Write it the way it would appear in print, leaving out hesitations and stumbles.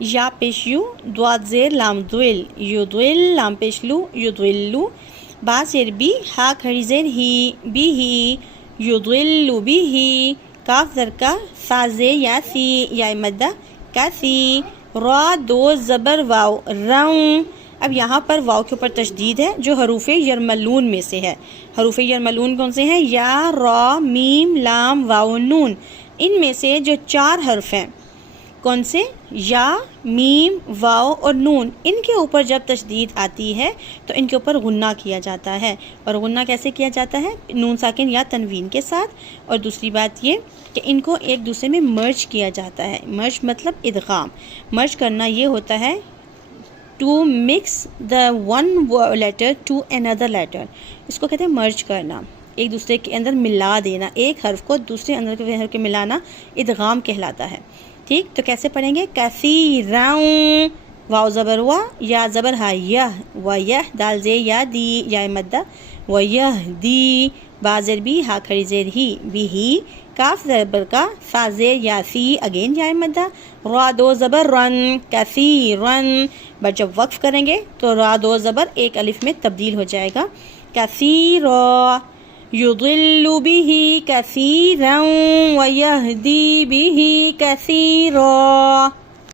یا پیش یو، دواد زیر لام دویل، یدویل، لام پیش لو، یدویلو، با زیر بی، ہا کھڑی زیر ہی، بی ہی، یدویلو بی ہی، کاف زر کا، سا زیر یا سی، یا مدہ کا سی، را دو زبر واو، رون. اب یہاں پر واو کے اوپر تشدید ہے جو حروف یرملون میں سے ہے. حروف یرملون کون سے ہیں؟ یا، را، میم، لام، واو، نون. ان میں سے جو 4 حرف ہیں، کون سے؟ یا، میم، واو اور نون، ان کے اوپر جب تشدید آتی ہے تو ان کے اوپر غنہ کیا جاتا ہے. اور غنہ کیسے کیا جاتا ہے؟ نون ساکن یا تنوین کے ساتھ. اور دوسری بات یہ کہ ان کو ایک دوسرے میں مرج کیا جاتا ہے. مرج مطلب ادغام. مرج کرنا یہ ہوتا ہے to mix the one letter to another letter. اس کو کہتے ہیں مرج کرنا، ایک دوسرے کے اندر ملا دینا، ایک حرف کو دوسرے اندر کے حرف کے ملانا ادغام کہلاتا ہے. ٹھیک، تو کیسے پڑھیں گے؟ کثیرن، واو زبر وا، یا زبر ہا، یہ و یہ، دال زیر یا دی، یا مدہ و یہ دی، با زیر بی، ہا کھڑی زیر ہی، بھی ہی، کاف زبر کا، فا زیر یا سی، اگین یا مدہ، را دو زبر رن، کثیرن. بٹ جب وقف کریں گے تو را دو زبر ایک الف میں تبدیل ہو جائے گا. کثیرا، یضل به کثیرا و یہدی به کثیرا.